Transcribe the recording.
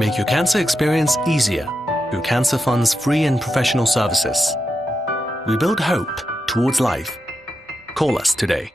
Make your cancer experience easier through Cancer Fund's free and professional services. We build hope towards life. Call us today.